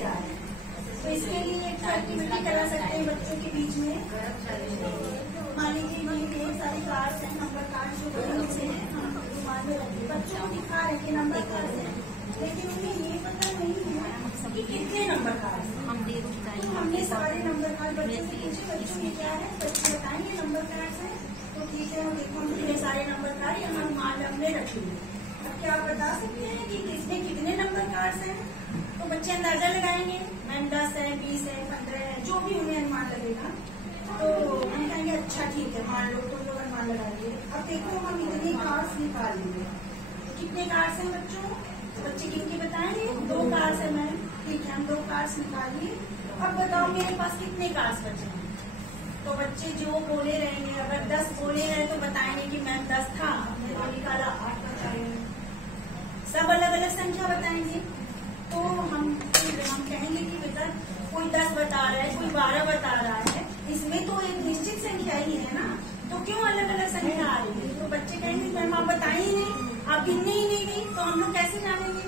जा रहे हैं। तो इसके लिए एक एक्टिविटी करा सकते हैं बच्चों के बीच में। मान लीजिए ये बहुत सारे कार्ड्स हैं, नंबर कार्ड जो बच्चे हैं मान लो बच्चों को दिखा रहे कि नंबर कार्ड है, लेकिन उन्हें ये पता नहीं है कि कितने नंबर कार्ड हैं। हमने सारे नंबर कार्ड बच्चों से पूछे, बच्चों ये क्या है, बच्चे बताएंगे नंबर कार्ड है। तो ठीक है, हम देखो हमने सारे नंबर कार्ड यहाँ मालम में रखेंगे। अब क्या आप बता सकते हैं कि इसमें कितने नंबर कार्ड हैं? तो बच्चे अंदाजा लगाएंगे, मैम 10 है, 20 है, 15 है, जो भी उन्हें अनुमान लगेगा। तो हम कहेंगे अच्छा ठीक है, मान लो तुम लोग अनुमान लगाइए। अब देखो हम इतने कार्ड्स निकाल लेंगे। तो कितने कार्ड्स हैं बच्चों? बच्चे गिनके बताएंगे 2 कार्ड्स है मैम। ठीक है, हम 2 कार्ड्स निकालिए। अब बताओ मेरे पास कितने कार्ड्स बचे हैं? तो बच्चे जो बोले रहेंगे, अगर 10 बोले हैं तो बताएंगे कि मैम 10 था, हमने 2 निकाला, 8 बचाएंगे। सब अलग अलग संख्या बताएंगे। तो हम कहेंगे कि बेटा कोई 10 बता रहा है, कोई 12 बता रहा है, इसमें तो एक निश्चित संख्या ही है ना, तो क्यों अलग अलग संख्या आ रही है? तो बच्चे कहेंगे मैम आप बताइए नहीं, आप गिनने ही नहीं गई, तो हम लोग कैसे जानेंगे?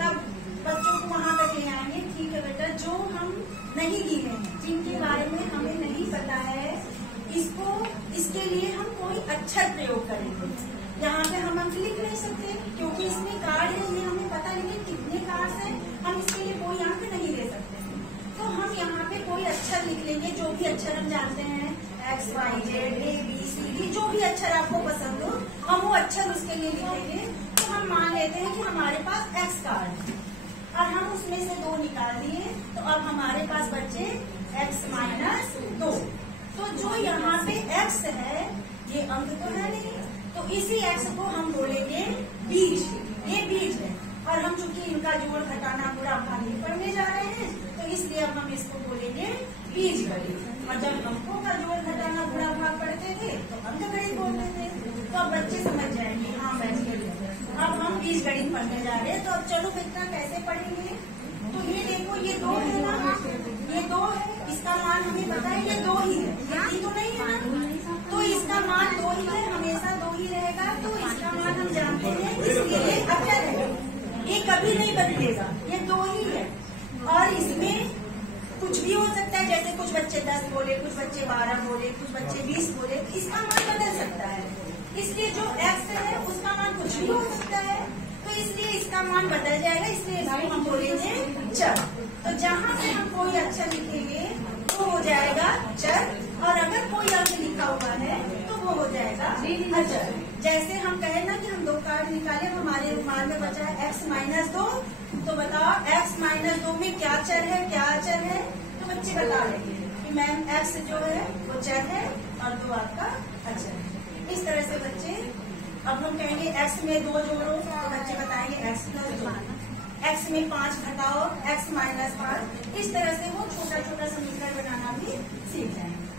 तब बच्चों को वहां तक ले आएंगे। ठीक है बेटा, जो हम नहीं गिने हैं, जिनके बारे में हमें नहीं पता है, इसके लिए हम कोई अक्षर प्रयोग करेंगे। यहाँ पे हम अंक लिख नहीं सकते क्योंकि इसमें कार्ड है, ये हमें पता नहीं है कितने कार्ड हैं, हम इसके लिए कोई अंक नहीं दे सकते। तो हम यहाँ पे कोई अक्षर लिख लेंगे, जो भी अक्षर हम जानते हैं, X, Y, Z, A, B, C, D, जो भी अक्षर आपको पसंद हो, हम वो अक्षर उसके लिए लिखेंगे। तो हम मान लेते हैं कि हमारे पास X कार्ड है और हम उसमें से 2 निकाल दिए, तो अब हमारे पास बचे X - 2। तो जो यहाँ पे X है, ये अंक तो है नहीं, तो इसी X को हम बोलेंगे बीज। ये बीज है, और हम चूंकि इनका जोड़ घटाना गुणा भाग पढ़ने जा रहे हैं, तो इसलिए अब हम इसको बोलेंगे बीज गणित। और जब अंकों का जोड़ घटाना गुणा भाग पढ़ते थे तो अंक गणित बोलते थे। तो अब बच्चे समझ जाएंगे, हाँ बैठ के अब हम बीज गणित पढ़ने जा रहे हैं। तो अब चलो बेटा कैसे पढ़ेंगे? तो ये देखो, ये 2 है ना, ये 2 है, इसका मान हमें पता है ये 2 ही है, ये तो नहीं है ना, तो इसका मान 2 ही है, हमेशा 2 ही रहेगा। तो इसका मान हम जानते हैं, इसलिए ये अक्षर है, ये कभी नहीं बदलेगा, ये 2 ही है। और इसमें कुछ भी हो सकता है, जैसे कुछ बच्चे 10 बोले, कुछ बच्चे 12 बोले, कुछ बच्चे 20 बोले, तो इसका मान बदल सकता है। इसलिए जो X है उसका मान कुछ भी हो सकता है, तो इसलिए इसका मान बदल जाएगा, इसलिए इसको हम बोलेंगे चर। तो जहाँ पे हम कोई अक्षर लिखेंगे तो हो जाएगा चर, और अगर कोई अंक लिखा हुआ है तो वो हो जाएगा अचर। जैसे हम कहे ना कि हम 2 कार्ड निकाले, हमारे रुमाल में बचा है X - 2, तो बताओ X - 2 में क्या चर है, क्या अचर है? तो बच्चे बता देंगे कि मैम X जो है वो चर है और 2 आपका अचर है। इस तरह से बच्चे, अब हम कहेंगे X में 2 जोड़ो, तो बच्चे बताएंगे X + 2, X में 5 घटाओ, X - 5। इस तरह से वो छोटा छोटा समीकरण बनाना भी सीख जाएंगे।